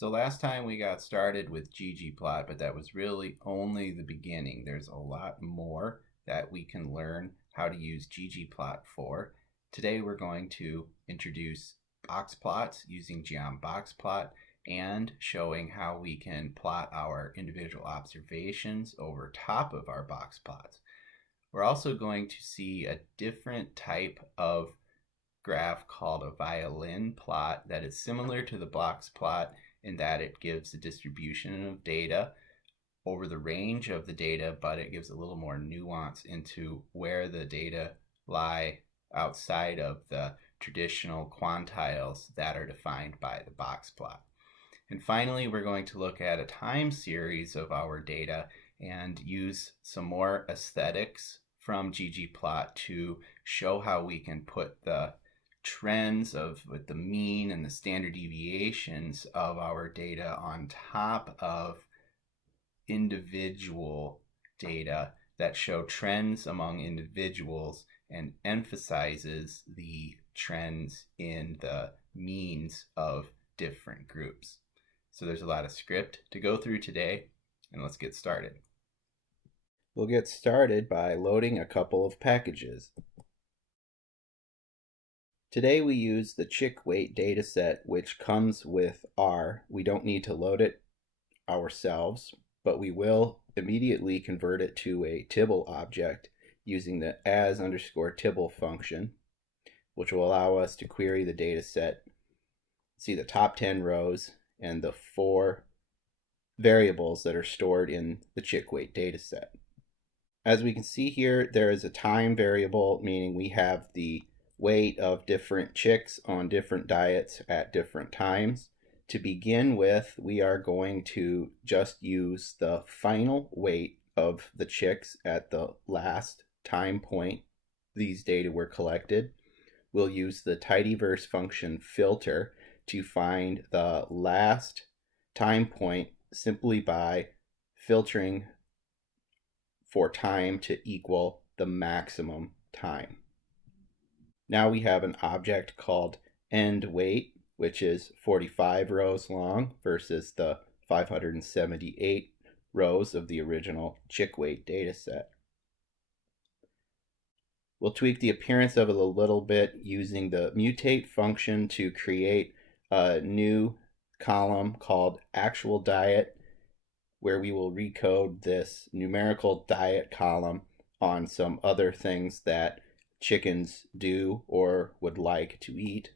So last time we got started with ggplot, but that was really only the beginning. There's a lot more that we can learn how to use ggplot for. Today we're going to introduce box plots using ggplot and showing how we can plot our individual observations over top of our box plots. We're also going to see a different type of graph called a violin plot that is similar to the box plot in that it gives a distribution of data over the range of the data, but it gives a little more nuance into where the data lie outside of the traditional quantiles that are defined by the box plot. And finally, we're going to look at a time series of our data and use some more aesthetics from ggplot to show how we can put the trends with the mean and the standard deviations of our data on top of individual data that show trends among individuals and emphasizes the trends in the means of different groups. So there's a lot of script to go through today, and let's get started. We'll get started by loading a couple of packages. Today we use the chick weight dataset, which comes with R. We don't need to load it ourselves, but we will immediately convert it to a Tibble object using the as_Tibble function, which will allow us to query the dataset, see the top 10 rows, and the 4 variables that are stored in the chick weight dataset. As we can see here, there is a time variable, meaning we have the weight of different chicks on different diets at different times. To begin with, we are going to just use the final weight of the chicks at the last time point these data were collected. We'll use the tidyverse function filter to find the last time point simply by filtering for time to equal the maximum time. Now we have an object called endWeight, which is 45 rows long versus the 578 rows of the original chick weight dataset. We'll tweak the appearance of it a little bit using the mutate function to create a new column called actual diet, where we will recode this numerical diet column on some other things that chickens do or would like to eat.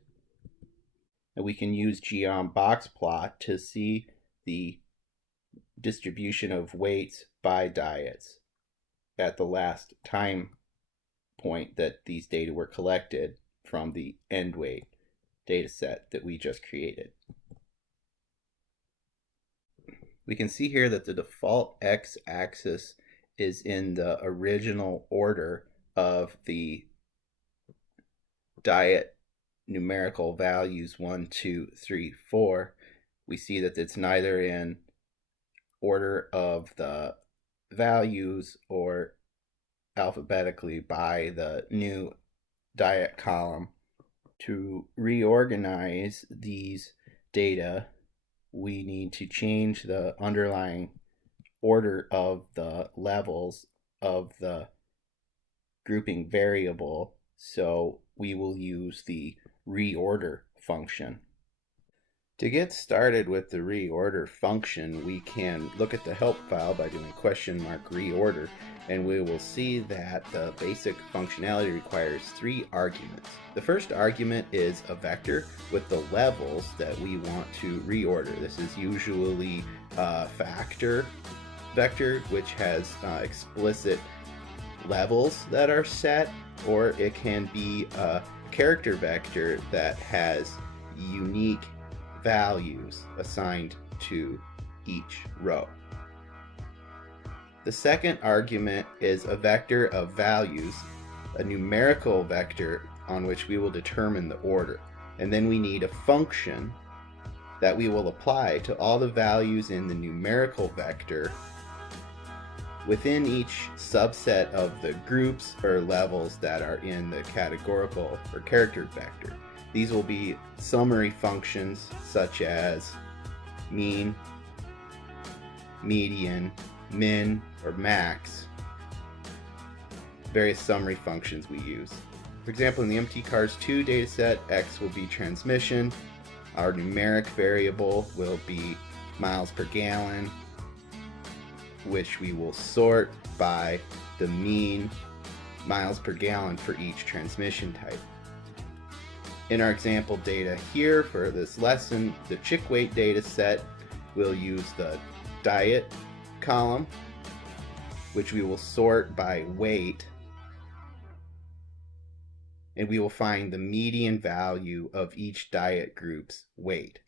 And we can use ggplot to see the distribution of weights by diets at the last time point that these data were collected from the endWeight dataset that we just created. We can see here that the default x-axis is in the original order of the diet numerical values 1, 2, 3, 4. We see that it's neither in order of the values or alphabetically by the new diet column. To reorganize these data, we need to change the underlying order of the levels of the grouping variable, so we will use the reorder function. To get started with the reorder function, we can look at the help file by doing $reorder, and we will see that the basic functionality requires 3 arguments. The first argument is a vector with the levels that we want to reorder. This is usually a factor vector, which has explicit levels that are set, or it can be a character vector that has unique values assigned to each row. The second argument is a vector of values, a numerical vector on which we will determine the order. And then we need a function that we will apply to all the values in the numerical vector within each subset of the groups or levels that are in the categorical or character vector. These will be summary functions such as mean, median, min, or max, various summary functions we use. For example, in the MTCARS2 dataset, x will be transmission, our numeric variable will be miles per gallon, which we will sort by the mean miles per gallon for each transmission type. In our example data here for this lesson, the chick weight data set, we'll use the diet column, which we will sort by weight, and we will find the median value of each diet group's weight.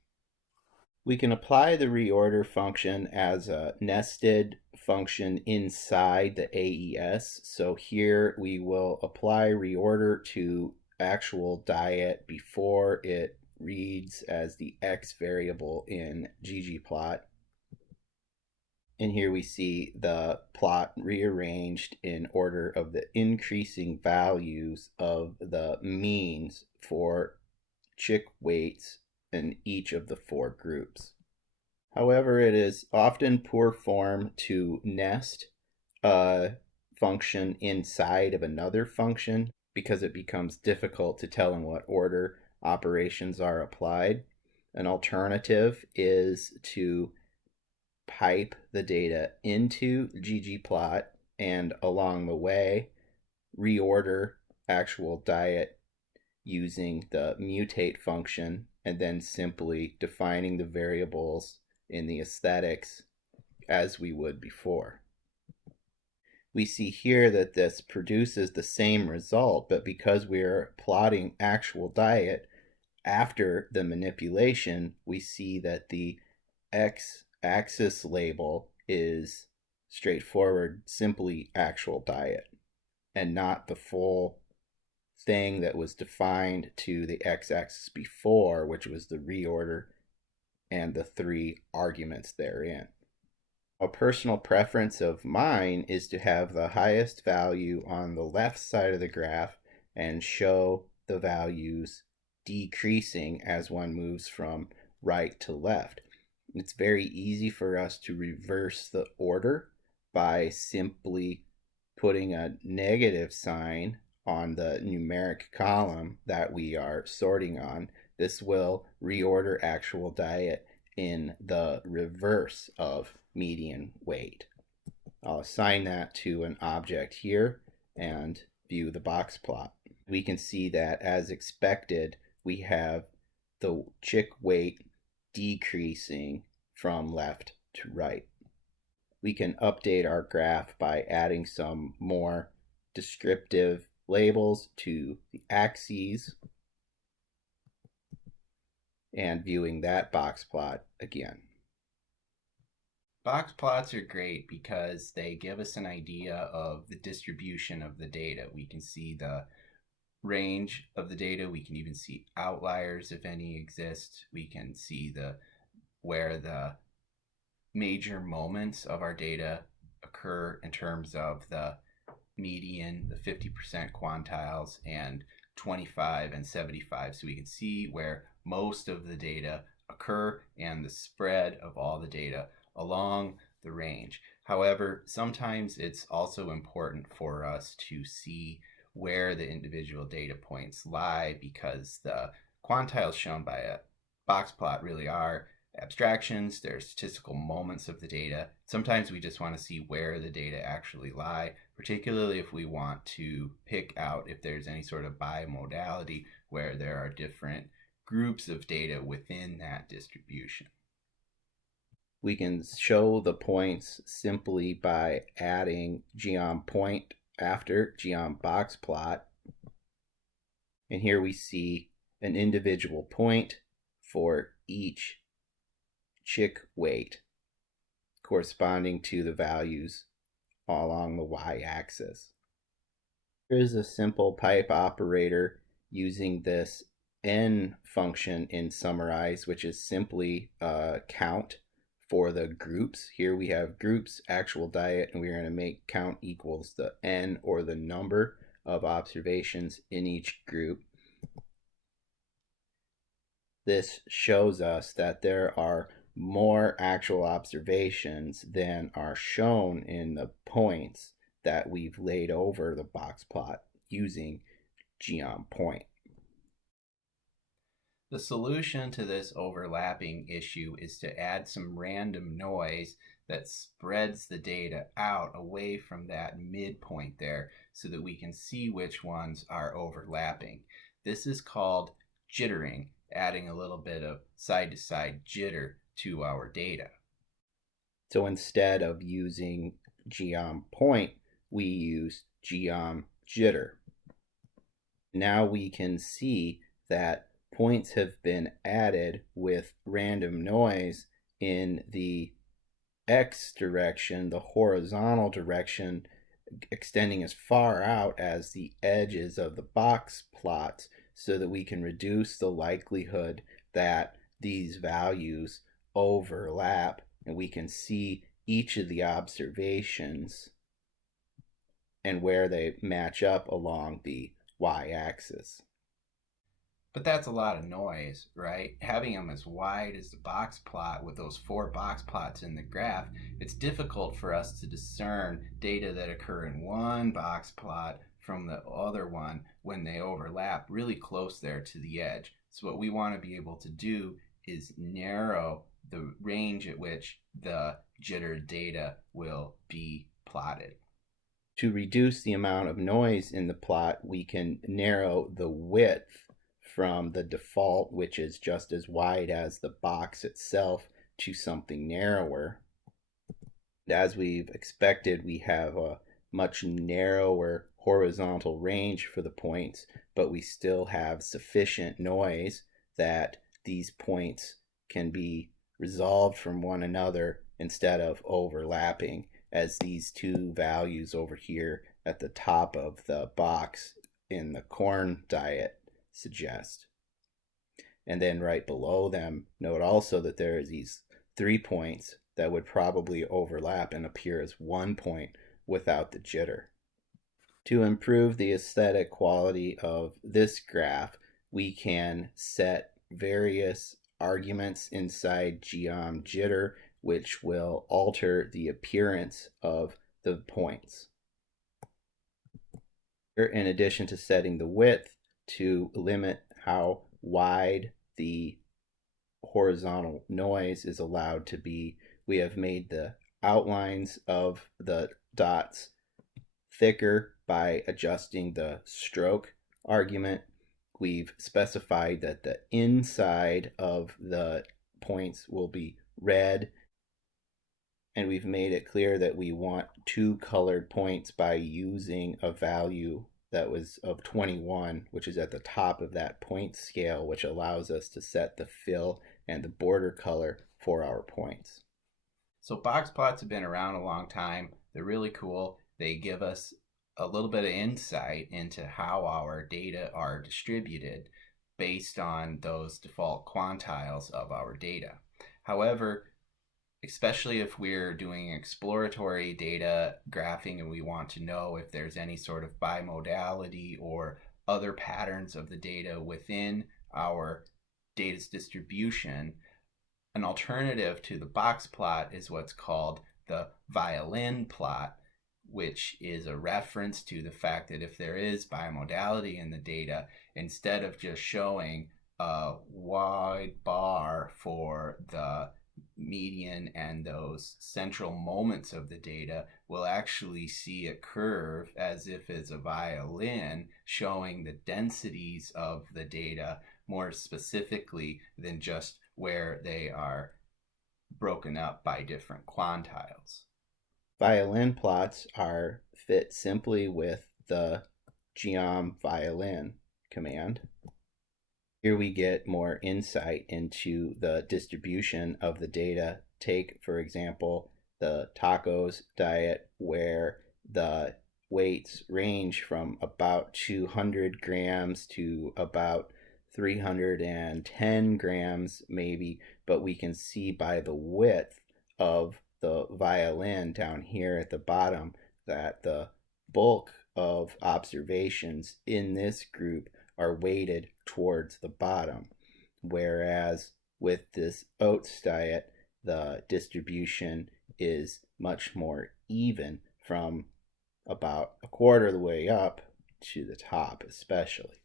We can apply the reorder function as a nested function inside the AES. So here we will apply reorder to actual diet before it reads as the X variable in ggplot. And here we see the plot rearranged in order of the increasing values of the means for chick weights in each of the 4 groups. However, it is often poor form to nest a function inside of another function because it becomes difficult to tell in what order operations are applied. An alternative is to pipe the data into ggplot and along the way reorder actual diet using the mutate function and then simply defining the variables in the aesthetics as we would before. We see here that this produces the same result, but because we are plotting actual diet after the manipulation, we see that the x-axis label is straightforward, simply actual diet, and not the full thing that was defined to the x-axis before, which was the reorder and the 3 arguments therein. A personal preference of mine is to have the highest value on the left side of the graph and show the values decreasing as one moves from right to left. It's very easy for us to reverse the order by simply putting a negative sign on the numeric column that we are sorting on. This will reorder actual diet in the reverse of median weight. I'll assign that to an object here and view the box plot. We can see that as expected, we have the chick weight decreasing from left to right. We can update our graph by adding some more descriptive labels to the axes and viewing that box plot again. Box plots are great because they give us an idea of the distribution of the data. We can see the range of the data. We can even see outliers if any exist. We can see where the major moments of our data occur in terms of the median, the 50% quantiles, and 25 and 75. So we can see where most of the data occur and the spread of all the data along the range. However, sometimes it's also important for us to see where the individual data points lie because the quantiles shown by a box plot really are abstractions. They're statistical moments of the data. Sometimes we just want to see where the data actually lie, particularly if we want to pick out if there's any sort of bimodality where there are different groups of data within that distribution. We can show the points simply by adding geom point after geom box plot. And here we see an individual point for each chick weight corresponding to the values along the y-axis. Here is a simple pipe operator using this n function in summarize, which is simply a count for the groups. Here we have groups, actual diet, and we're going to make count equals the n, or the number of observations in each group. This shows us that there are more actual observations than are shown in the points that we've laid over the box plot using ggplot. The solution to this overlapping issue is to add some random noise that spreads the data out away from that midpoint there so that we can see which ones are overlapping. This is called jittering, adding a little bit of side to side jitter to our data. So instead of using ggplot, we use gjitter. Now we can see that points have been added with random noise in the x direction, the horizontal direction, extending as far out as the edges of the box plots so that we can reduce the likelihood that these values overlap, and we can see each of the observations and where they match up along the y-axis. But that's a lot of noise, right? Having them as wide as the box plot with those 4 box plots in the graph, it's difficult for us to discern data that occur in one box plot from the other one when they overlap really close there to the edge. So what we want to be able to do is narrow the range at which the jitter data will be plotted. To reduce the amount of noise in the plot, we can narrow the width from the default, which is just as wide as the box itself, to something narrower. As we've expected, we have a much narrower horizontal range for the points, but we still have sufficient noise that these points can be resolved from one another instead of overlapping, as these two values over here at the top of the box in the corn diet suggest. And then right below them, note also that there are these 3 points that would probably overlap and appear as 1 point without the jitter. To improve the aesthetic quality of this graph, we can set various arguments inside geom jitter which will alter the appearance of the points. In addition to setting the width to limit how wide the horizontal noise is allowed to be, we have made the outlines of the dots thicker by adjusting the stroke argument. We've specified that the inside of the points will be red, and we've made it clear that we want 2 colored points by using a value that was of 21, which is at the top of that point scale, which allows us to set the fill and the border color for our points. So box plots have been around a long time. They're really cool. They give us a little bit of insight into how our data are distributed based on those default quantiles of our data. However, especially if we're doing exploratory data graphing and we want to know if there's any sort of bimodality or other patterns of the data within our data's distribution, an alternative to the box plot is what's called the violin plot, which is a reference to the fact that if there is bimodality in the data, instead of just showing a wide bar for the median and those central moments of the data, we'll actually see a curve as if it's a violin showing the densities of the data more specifically than just where they are broken up by different quantiles. Violin plots are fit simply with the geom violin command. Here we get more insight into the distribution of the data. Take, for example, the tacos diet, where the weights range from about 200 grams to about 310 grams maybe, but we can see by the width of the violin down here at the bottom that the bulk of observations in this group are weighted towards the bottom, whereas with this oats diet, the distribution is much more even from about a quarter of the way up to the top, especially.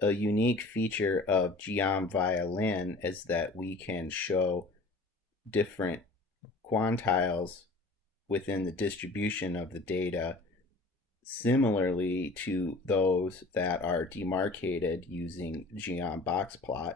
A unique feature of Violin is that we can show different quantiles within the distribution of the data similarly to those that are demarcated using ggplot.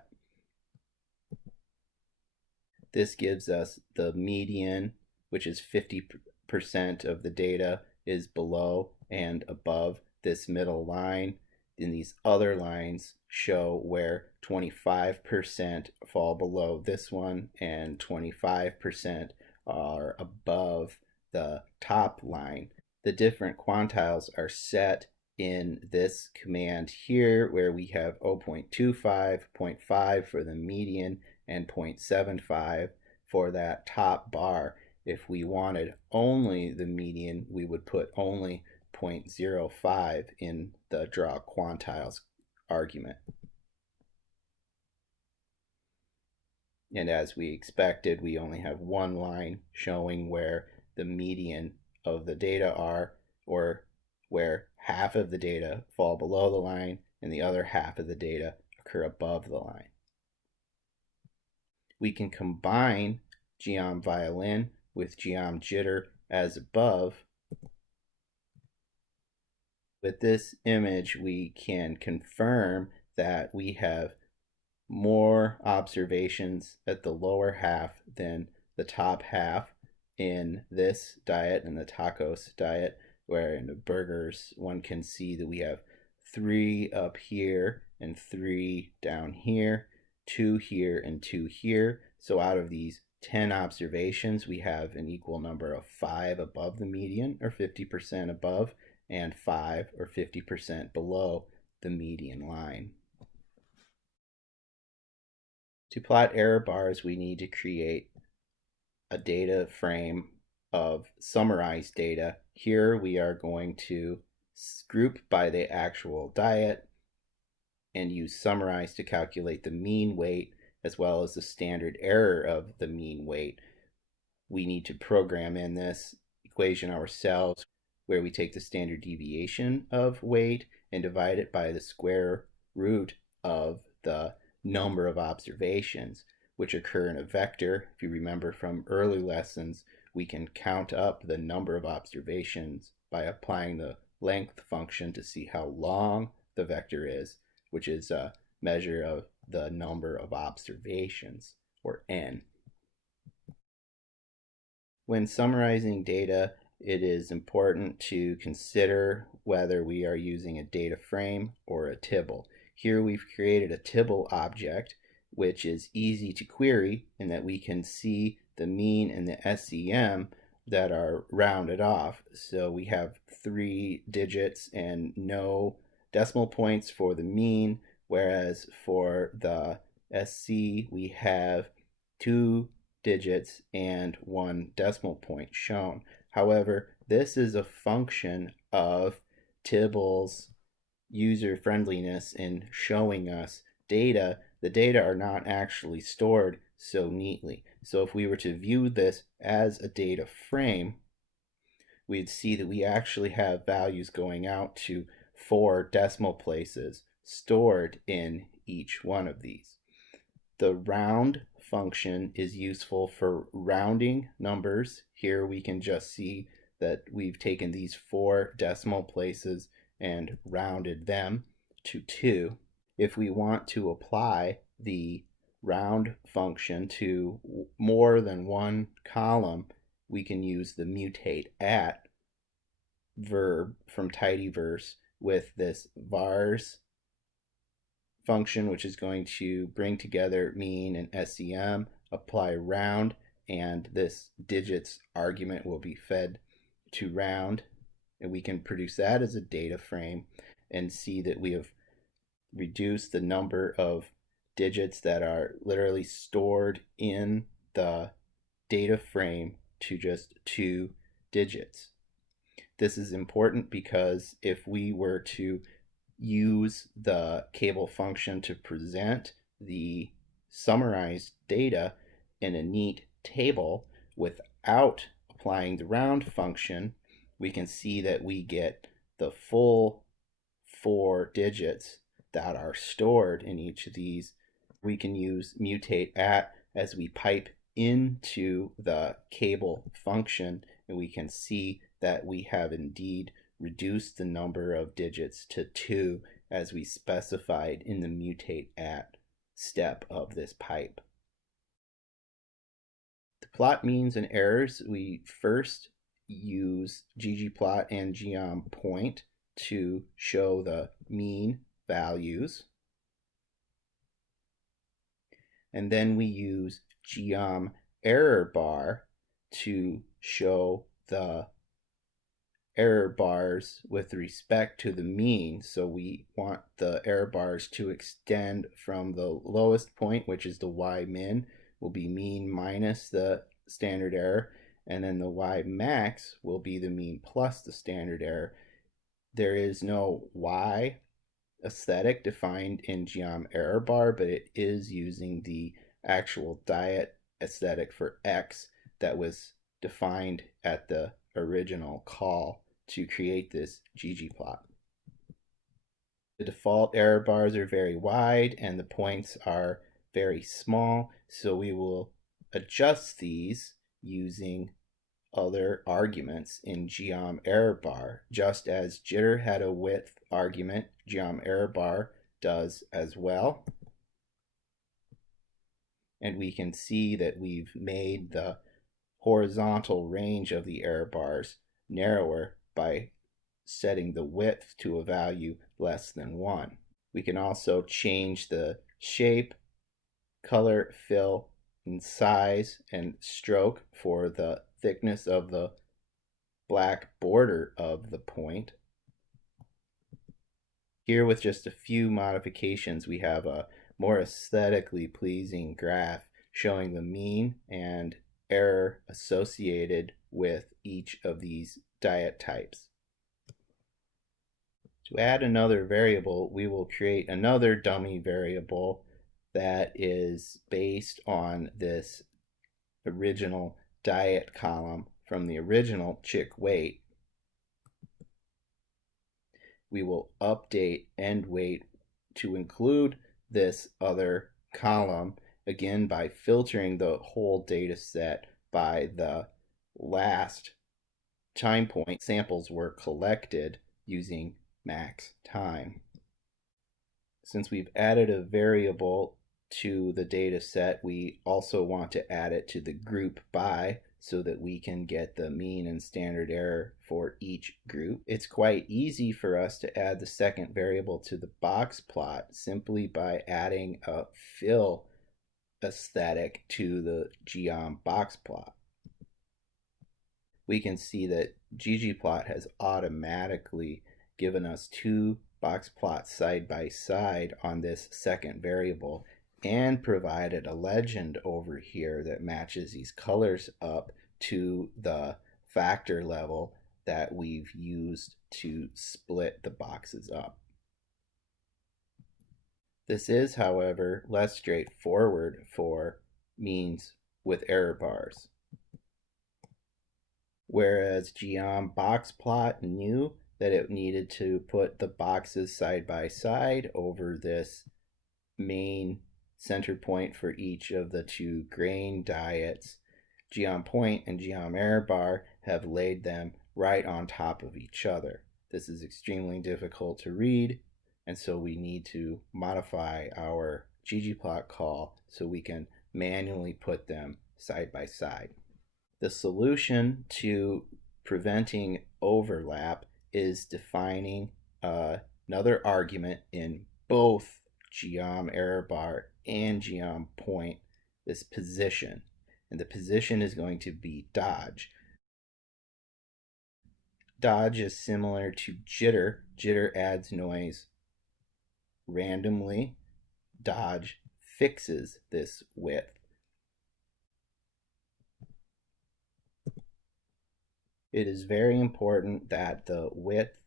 This gives us the median, which is 50% of the data is below and above this middle line. And these other lines show where 25% fall below this one and 25% are above the top line. The different quantiles are set in this command here, where we have 0.25, 0.5 for the median, and 0.75 for that top bar. If we wanted only the median, we would put only 0.05 in the draw quantiles argument. And as we expected, we only have one line showing where the median of the data are, or where half of the data fall below the line and the other half of the data occur above the line. We can combine Violin with Jitter as above. With this image, we can confirm that we have more observations at the lower half than the top half in this diet, in the tacos diet, where in the burgers one can see that we have 3 up here and 3 down here, 2 here and 2 here. So out of these 10 observations, we have an equal number of 5 above the median, or 50% above, and 5 or 50% below the median line. To plot error bars, we need to create a data frame of summarized data. Here we are going to group by the actual diet and use summarize to calculate the mean weight as well as the standard error of the mean weight. We need to program in this equation ourselves, where we take the standard deviation of weight and divide it by the square root of the number of observations, which occur in a vector. If you remember from early lessons, we can count up the number of observations by applying the length function to see how long the vector is, which is a measure of the number of observations, or n. When summarizing data, it is important to consider whether we are using a data frame or a tibble. Here we've created a tibble object, which is easy to query in that we can see the mean and the SEM that are rounded off. So we have 3 digits and no decimal points for the mean, whereas for the SC we have 2 digits and 1 decimal point shown. However, this is a function of Tibble's user friendliness in showing us data. The data are not actually stored so neatly. So if we were to view this as a data frame, we'd see that we actually have values going out to 4 decimal places stored in each one of these. The round function is useful for rounding numbers. Here we can just see that we've taken these 4 decimal places and rounded them to 2. If we want to apply the round function to more than one column, we can use the mutate at verb from tidyverse with this vars function, which is going to bring together mean and SEM, apply round, and this digits argument will be fed to round, and we can produce that as a data frame and see that we have reduced the number of digits that are literally stored in the data frame to just 2 digits. This is important because if we were to use the cable function to present the summarized data in a neat table without applying the round function, we can see that we get the full 4 digits that are stored in each of these. We can use mutate at as we pipe into the cable function, and we can see that we have indeed reduced the number of digits to 2 as we specified in the mutate at step of this pipe. To plot means and errors, we first use ggplot and geom_point to show the mean values. And then we use geom_error_bar to show the error bars with respect to the mean. So we want the error bars to extend from the lowest point, which is the y min, will be mean minus the standard error, and then the y max will be the mean plus the standard error. There is no y aesthetic defined in geom_error_bar, but it is using the actual diet aesthetic for x that was defined at the original call to create this ggplot. The default error bars are very wide and the points are very small, so we will adjust these using other arguments in geom_error_bar. Just as jitter had a width argument, geom_error_bar does as well. And we can see that we've made the horizontal range of the error bars narrower by setting the width to a value less than 1. We can also change the shape, color, fill, and size and stroke for the thickness of the black border of the point. Here, with just a few modifications, we have a more aesthetically pleasing graph showing the mean and error associated with each of these diet types. To add another variable, we will create another dummy variable that is based on this original diet column from the original chick weight. We will update end weight to include this other column, again by filtering the whole data set by the last time point samples were collected using max time. Since we've added a variable to the data set, we also want to add it to the group by so that we can get the mean and standard error for each group. It's quite easy for us to add the second variable to the box plot simply by adding a fill aesthetic to the geom box plot. We can see that ggplot has automatically given us 2 box plots side by side on this second variable and provided a legend over here that matches these colors up to the factor level that we've used to split the boxes up. This is, however, less straightforward for means with error bars. Whereas geom box plot knew that it needed to put the boxes side by side over this main center point for each of the 2 grain diets, geom_point and geom_error_bar have laid them right on top of each other. This is extremely difficult to read, and so we need to modify our ggplot call so we can manually put them side by side. The solution to preventing overlap is defining another argument in both geom_error_bar and geom_point, this position. And the position is going to be dodge. Dodge is similar to jitter. Jitter adds noise randomly. Dodge fixes this width. It is very important that the width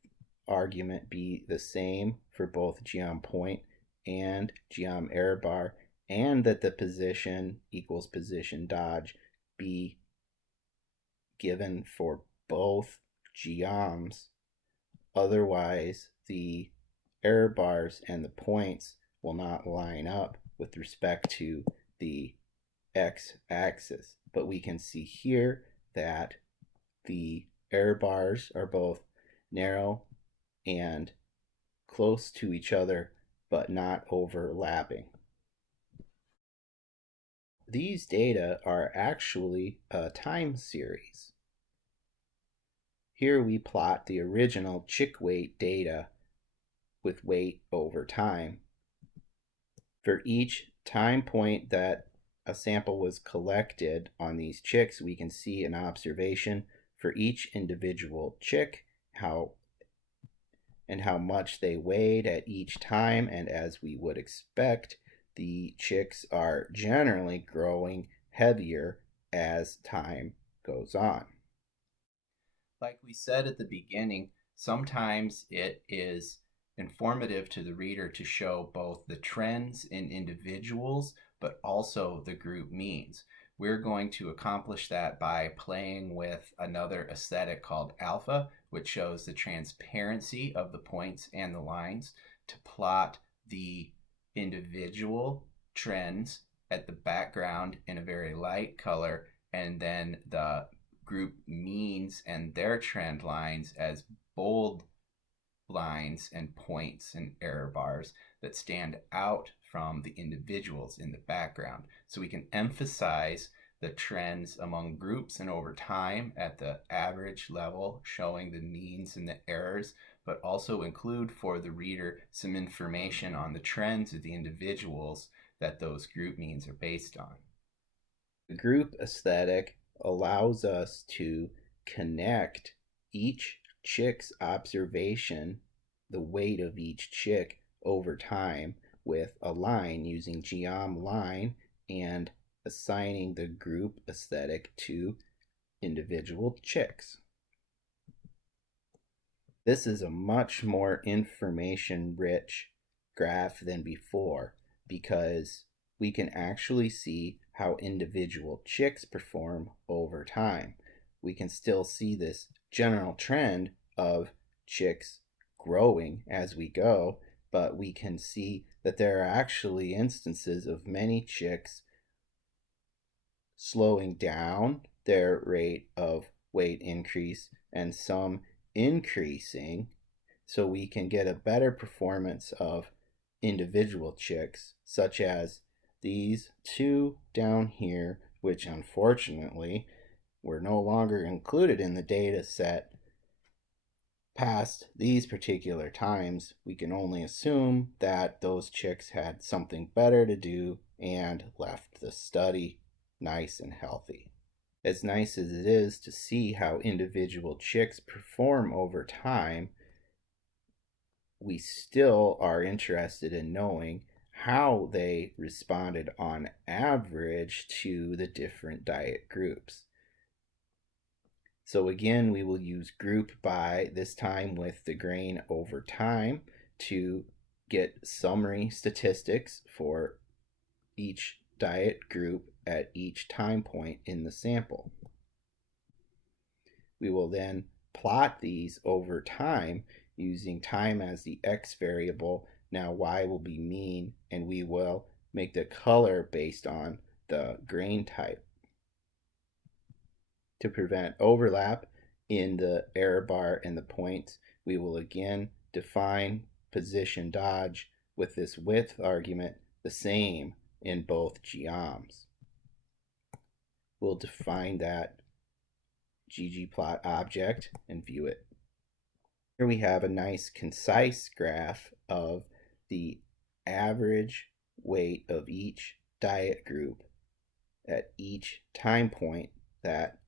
argument be the same for both geom_point and geom_error_bar, and that the position equals position dodge be given for both geoms. Otherwise, the error bars and the points will not line up with respect to the x-axis. But we can see here that the error bars are both narrow and close to each other, but not overlapping. These data are actually a time series. Here we plot the original chick weight data with weight over time. For each time point that a sample was collected on these chicks, we can see an observation for each individual chick, how much they weighed at each time, and as we would expect, the chicks are generally growing heavier as time goes on. Like we said at the beginning, sometimes it is informative to the reader to show both the trends in individuals, but also the group means. We're going to accomplish that by playing with another aesthetic called alpha, which shows the transparency of the points and the lines to plot the individual trends at the background in a very light color, and then the group means and their trend lines as bold lines and points and error bars that stand out from the individuals in the background. So we can emphasize the trends among groups and over time at the average level, showing the means and the errors, but also include for the reader some information on the trends of the individuals that those group means are based on. The group aesthetic allows us to connect each chick's observation, the weight of each chick over time, with a line using geom line and assigning the group aesthetic to individual chicks. This is a much more information-rich graph than before because we can actually see how individual chicks perform over time. We can still see this general trend of chicks growing as we go, but we can see that there are actually instances of many chicks slowing down their rate of weight increase and some increasing, so we can get a better performance of individual chicks, such as these two down here, which unfortunately were no longer included in the data set past these particular times. We can only assume that those chicks had something better to do and left the study nice and healthy. As nice as it is to see how individual chicks perform over time, we still are interested in knowing how they responded on average to the different diet groups. So again, we will use group by, this time with the grain over time, to get summary statistics for each diet group at each time point in the sample. We will then plot these over time using time as the x variable. Now y will be mean, and we will make the color based on the grain type. To prevent overlap in the error bar and the points, we will again define position dodge with this width argument the same in both geoms. We'll define that ggplot object and view it. Here we have a nice concise graph of the average weight of each diet group at each time point that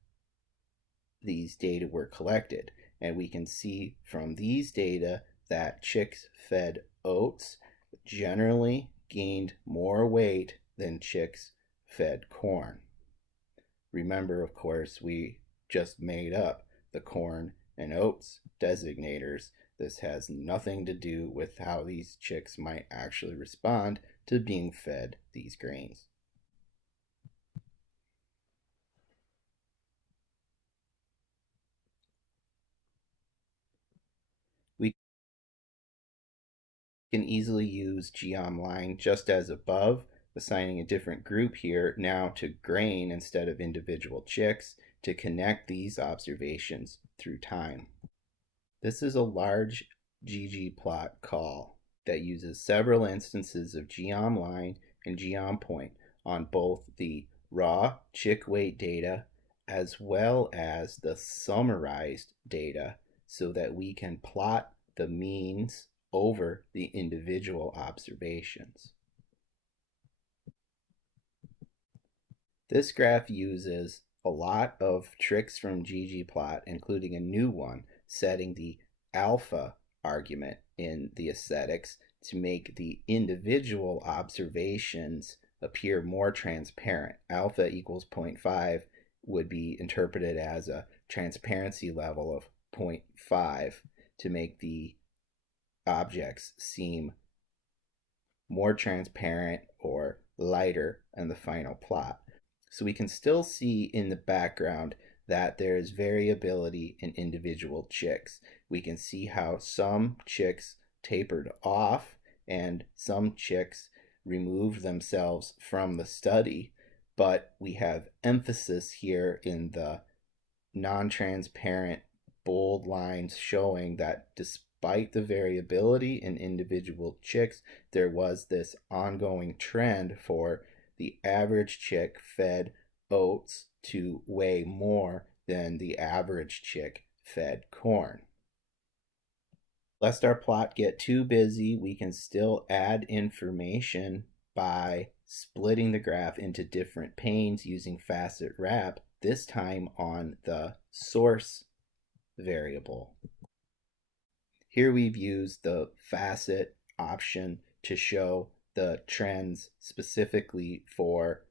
these data were collected. And we can see from these data that chicks fed oats generally gained more weight than chicks fed corn. Remember, of course, we just made up the corn and oats designators. This has nothing to do with how these chicks might actually respond to being fed these grains. can easily use geomline just as above, assigning a different group here now to grain instead of individual chicks to connect these observations through time. This is a large ggplot call that uses several instances of geomline and geompoint on both the raw chick weight data as well as the summarized data so that we can plot the means over the individual observations. This graph uses a lot of tricks from ggplot, including a new one setting the alpha argument in the aesthetics to make the individual observations appear more transparent. Alpha equals 0.5 would be interpreted as a transparency level of 0.5 to make the objects seem more transparent or lighter in the final plot. So we can still see in the background that there is variability in individual chicks. We can see how some chicks tapered off and some chicks removed themselves from the study, but we have emphasis here in the non-transparent bold lines showing that despite the variability in individual chicks, there was this ongoing trend for the average chick fed oats to weigh more than the average chick fed corn. Lest our plot get too busy, we can still add information by splitting the graph into different panes using facet wrap, this time on the source variable. Here we've used the facet option to show the trends specifically for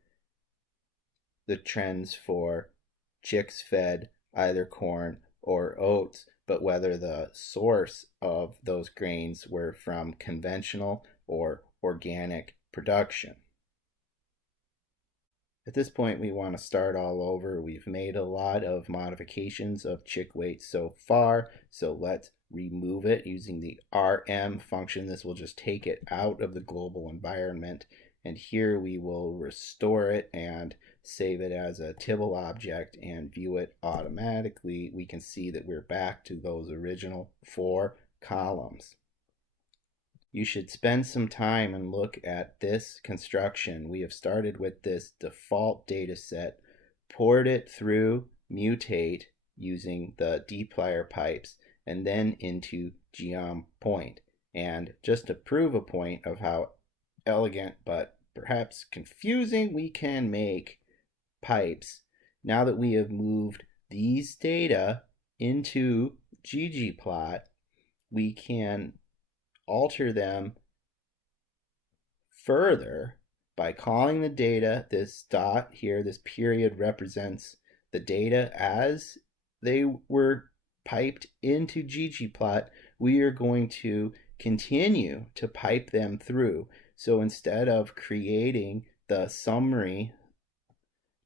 chicks fed either corn or oats, but whether the source of those grains were from conventional or organic production. At this point, we want to start all over. We've made a lot of modifications of chick weight so far, so let's remove it using the RM function. This will just take it out of the global environment, and here we will restore it and save it as a Tibble object and view it automatically. We can see that we're back to those original 4 columns. You should spend some time and look at this construction. We have started with this default data set, poured it through mutate using the dplyr pipes, and then into geompoint. And just to prove a point of how elegant but perhaps confusing we can make pipes, now that we have moved these data into ggplot, we can alter them further by calling the data. This dot here, this period, represents the data as they were piped into ggplot. We are going to continue to pipe them through. So instead of creating the summary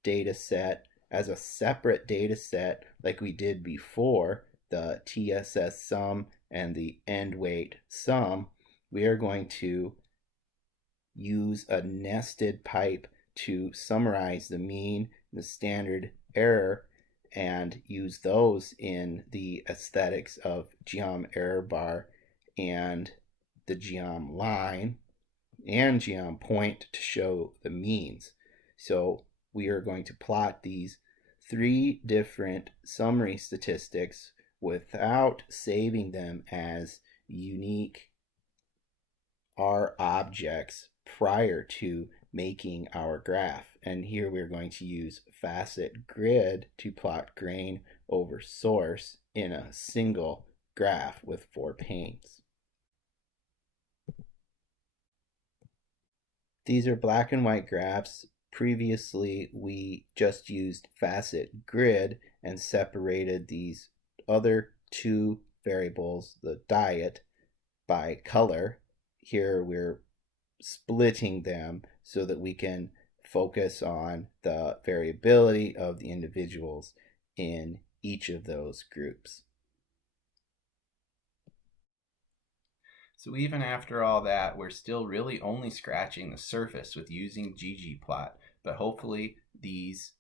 data set as a separate data set like we did before, the TSS sum and the end weight sum, we are going to use a nested pipe to summarize the mean, the standard error, and use those in the aesthetics of geom error bar and the geom line and geom point to show the means. So we are going to plot these 3 different summary statistics without saving them as unique R objects prior to making our graph. And here we're going to use facet grid to plot grain over source in a single graph with 4 panes. These are black and white graphs. Previously, we just used facet grid and separated these other 2 variables, the diet, by color. Here we're splitting them so that we can focus on the variability of the individuals in each of those groups. So even after all that, we're still really only scratching the surface with using ggplot, but hopefully these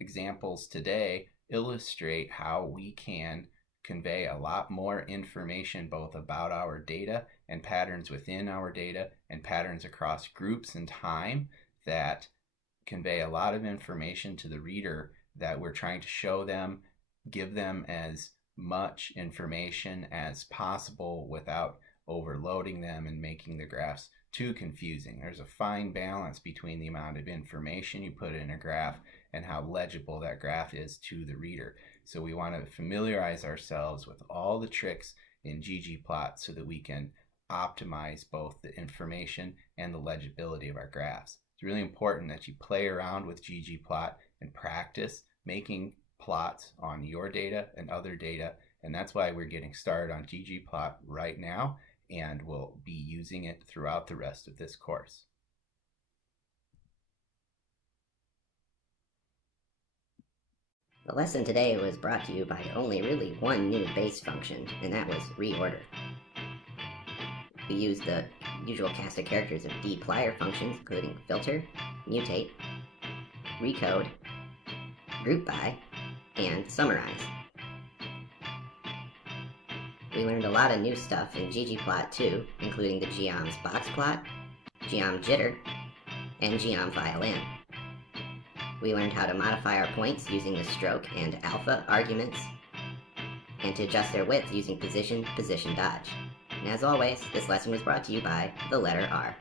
examples today illustrate how we can convey a lot more information both about our data and patterns within our data and patterns across groups and time that convey a lot of information to the reader that we're trying to show them, give them as much information as possible without overloading them and making the graphs too confusing. There's a fine balance between the amount of information you put in a graph and how legible that graph is to the reader. So we want to familiarize ourselves with all the tricks in ggplot so that we can optimize both the information and the legibility of our graphs. It's really important that you play around with ggplot and practice making plots on your data and other data, and that's why we're getting started on ggplot right now, and we'll be using it throughout the rest of this course. The lesson today was brought to you by only really one new base function, and that was reorder. We used the usual cast of characters of dplyr functions, including filter, mutate, recode, group by, and summarize. We learned a lot of new stuff in ggplot too, including the geoms boxplot, geom jitter, and geom violin. We learned how to modify our points using the stroke and alpha arguments, and to adjust their width using position, position dodge. And as always, this lesson was brought to you by the letter R.